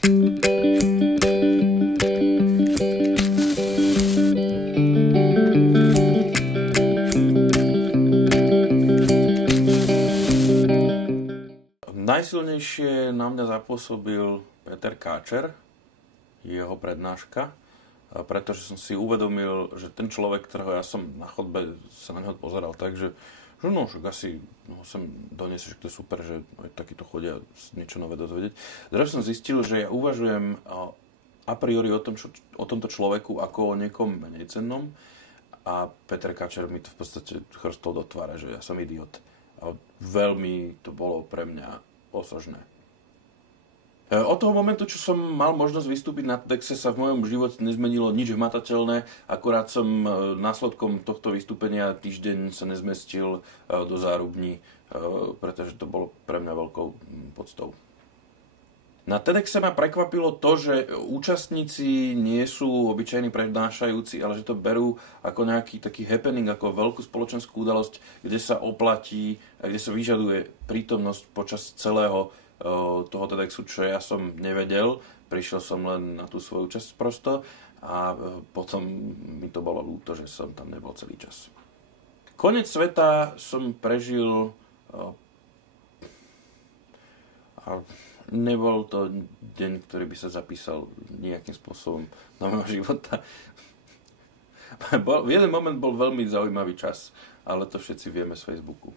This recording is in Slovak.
Najsilnejšie na mňa zapôsobil Peter Káčer, jeho prednáška, pretože som si uvedomil, že ten človek, ktorého ja som na chodbe sa na neho pozeral, takže no, však asi sem doniesť, že to je super, že aj takýto chodia niečo nové dozvedieť. Zrazu som zistil, že ja uvažujem a priori o tomto človeku ako o niekom menej cennom a Peter Káčer mi to v podstate chrstol do tváre, že ja som idiot. A veľmi to bolo pre mňa osožné. Od toho momentu, čo som mal možnosť vystúpiť na TEDxe, sa v mojom živote nezmenilo nič hmatateľné, akorát som následkom tohto vystúpenia týždeň sa nezmestil do Zárubní, pretože to bolo pre mňa veľkou poctou. Na TEDxe ma prekvapilo to, že účastníci nie sú obyčajní prednášajúci, ale že to berú ako nejaký taký happening, ako veľkú spoločenskú udalosť, kde sa oplatí, kde sa vyžaduje prítomnosť počas celého toho TEDxu, čo ja som nevedel. Prišiel som len na tú svoju časť prosto a potom mi to bolo ľúto, že som tam nebol celý čas. Koniec sveta som prežil a nebol to deň, ktorý by sa zapísal nejakým spôsobom do môjho života. V jeden moment bol veľmi zaujímavý čas, ale to všetci vieme z Facebooku.